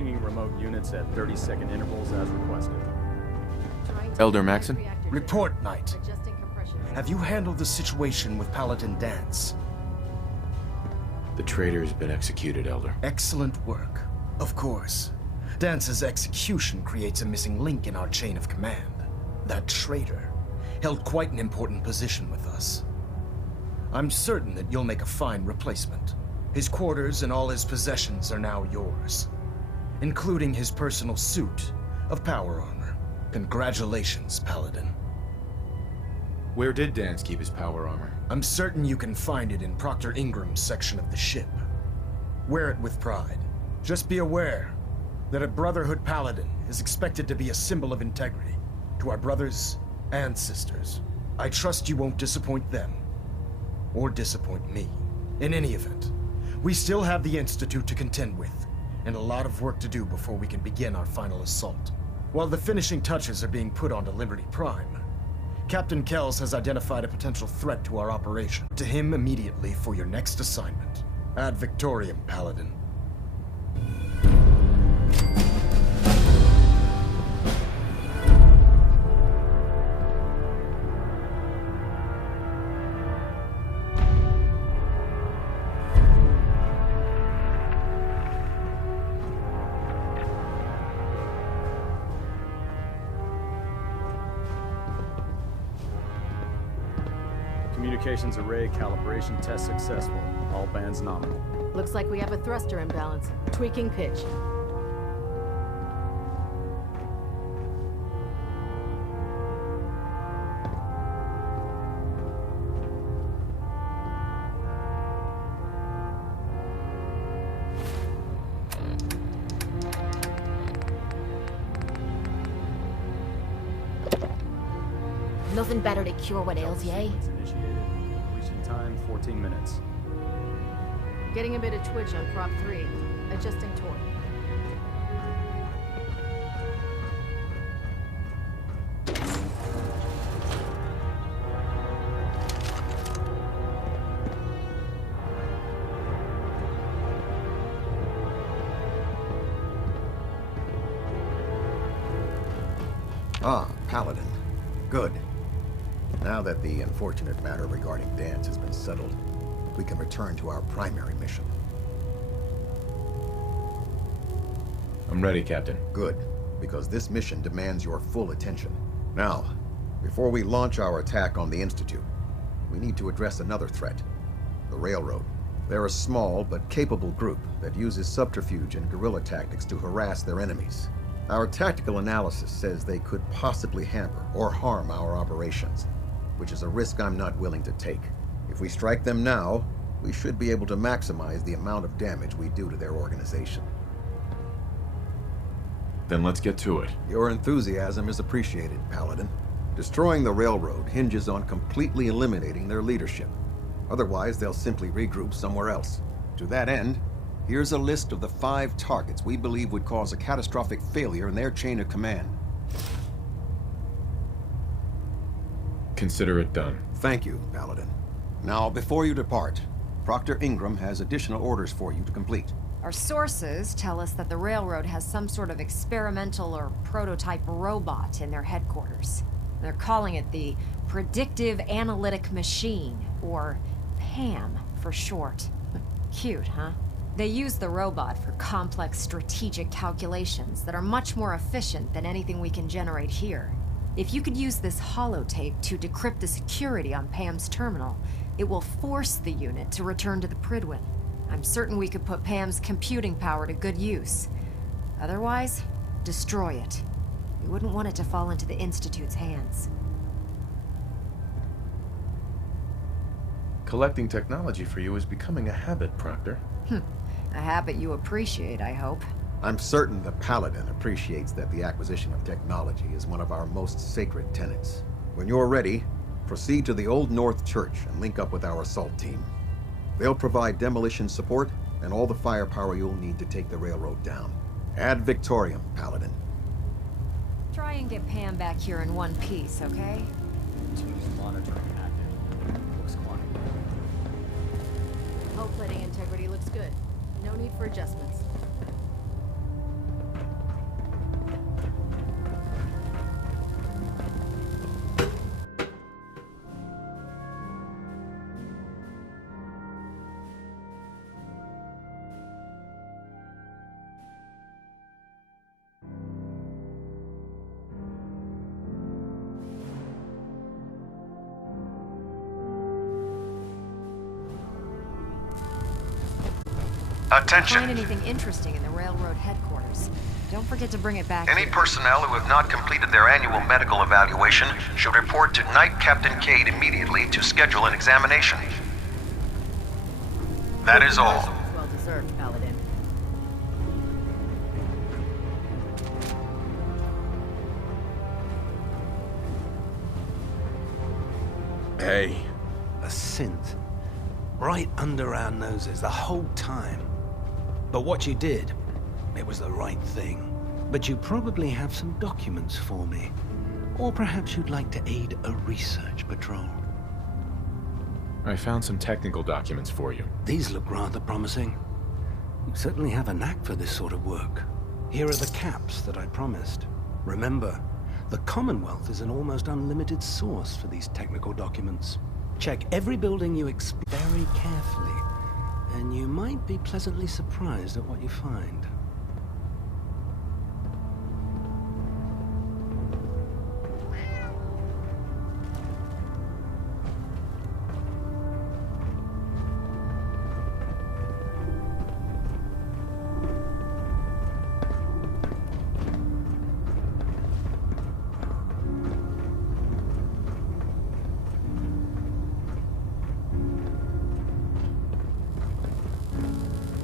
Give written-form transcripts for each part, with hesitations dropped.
Pinging remote units at 30-second intervals as requested. Elder Maxon? Report, Knight. Have you handled the situation with Paladin Danse? The traitor's been executed, Elder. Excellent work. Of course. Dance's execution creates a missing link in our chain of command. That traitor held quite an important position with us. I'm certain that you'll make a fine replacement. His quarters and all his possessions are now yours, including his personal suit of power armor. Congratulations, Paladin. Where did Danse keep his power armor? I'm certain you can find it in Proctor Ingram's section of the ship. Wear it with pride. Just be aware that a Brotherhood Paladin is expected to be a symbol of integrity to our brothers and sisters. I trust you won't disappoint them, or disappoint me. In any event, we still have the Institute to contend with, and a lot of work to do before we can begin our final assault. While the finishing touches are being put onto Liberty Prime, Captain Kells has identified a potential threat to our operation. To him immediately for your next assignment. Ad Victoriam, Paladin. Communications array calibration test successful. All bands nominal. Looks like we have a thruster imbalance. Tweaking pitch. Nothing better to cure what ails you, eh? Initiated. Completion time 14 minutes. Getting a bit of twitch on prop 3. Adjusting torque. Ah, Paladin. Good. Now that the unfortunate matter regarding Danse has been settled, we can return to our primary mission. I'm ready, Captain. Good, because this mission demands your full attention. Now, before we launch our attack on the Institute, we need to address another threat, the Railroad. They're a small but capable group that uses subterfuge and guerrilla tactics to harass their enemies. Our tactical analysis says they could possibly hamper or harm our operations, which is a risk I'm not willing to take. If we strike them now, we should be able to maximize the amount of damage we do to their organization. Then let's get to it. Your enthusiasm is appreciated, Paladin. Destroying the Railroad hinges on completely eliminating their leadership. Otherwise, they'll simply regroup somewhere else. To that end, here's a list of the 5 targets we believe would cause a catastrophic failure in their chain of command. Consider it done. Thank you, Paladin. Now, before you depart, Proctor Ingram has additional orders for you to complete. Our sources tell us that the Railroad has some sort of experimental or prototype robot in their headquarters. They're calling it the Predictive Analytic Machine, or PAM for short. Cute, huh? They use the robot for complex strategic calculations that are much more efficient than anything we can generate here. If you could use this holotape to decrypt the security on Pam's terminal, it will force the unit to return to the Prydwen. I'm certain we could put Pam's computing power to good use. Otherwise, destroy it. We wouldn't want it to fall into the Institute's hands. Collecting technology for you is becoming a habit, Proctor. A habit you appreciate, I hope. I'm certain the Paladin appreciates that the acquisition of technology is one of our most sacred tenets. When you're ready, proceed to the Old North Church and link up with our assault team. They'll provide demolition support and all the firepower you'll need to take the Railroad down. Ad Victoriam, Paladin. Try and get Pam back here in one piece, okay? Team's monitoring active. Looks quiet. Hull plating integrity looks good. No need for adjustments. If you Attention. find anything interesting in the railroad headquarters, don't forget to bring it back Any here. personnel who have not completed their annual medical evaluation should report to Night Captain Cade immediately to schedule an examination. That is all. Well deserved, Paladin. Hey. A synth. Right under our noses the whole time. But what you did, it was the right thing. But you probably have some documents for me. Or perhaps you'd like to aid a research patrol. I found some technical documents for you. These look rather promising. You certainly have a knack for this sort of work. Here are the caps that I promised. Remember, the Commonwealth is an almost unlimited source for these technical documents. Check every building you explore very carefully, and you might be pleasantly surprised at what you find.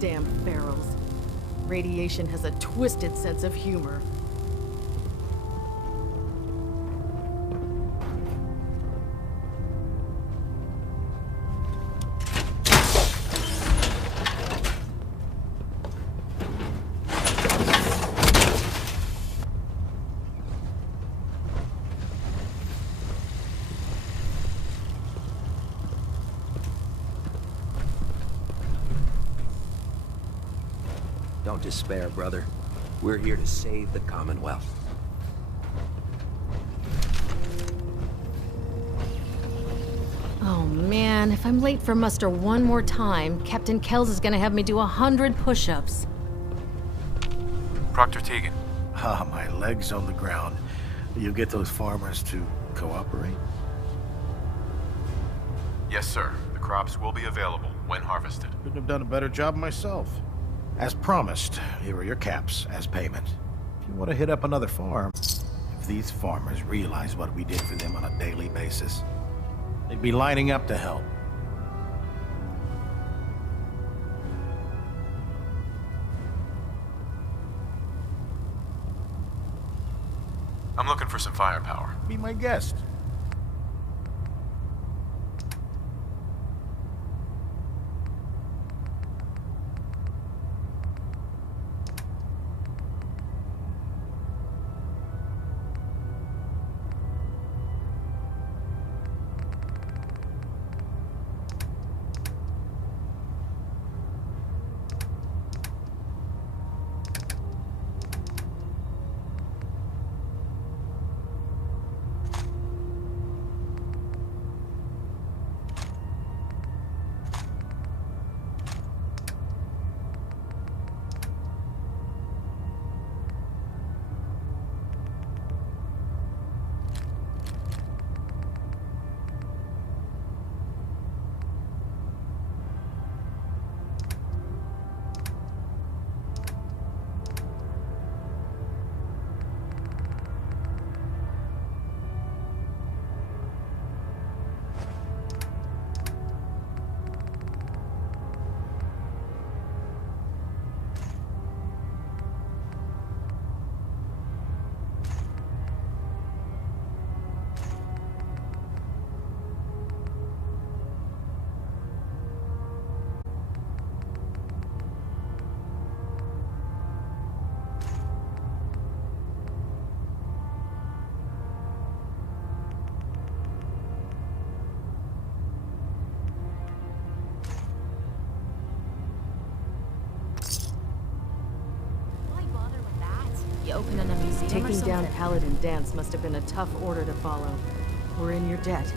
Damn ferals. Radiation has a twisted sense of humor. Don't despair, brother. We're here to save the Commonwealth. Oh man, if I'm late for muster one more time, Captain Kells is gonna have me do 100 push-ups. Proctor Tegan. Ah, my leg's on the ground. You get those farmers to cooperate? Yes, sir. The crops will be available when harvested. Couldn't have done a better job myself. As promised, here are your caps as payment. If you want to hit up another farm, if these farmers realize what we did for them on a daily basis, they'd be lining up to help. I'm looking for some firepower. Be my guest. You opening a museum or Taking something? down Paladin Danse must have been a tough order to follow. We're in your debt.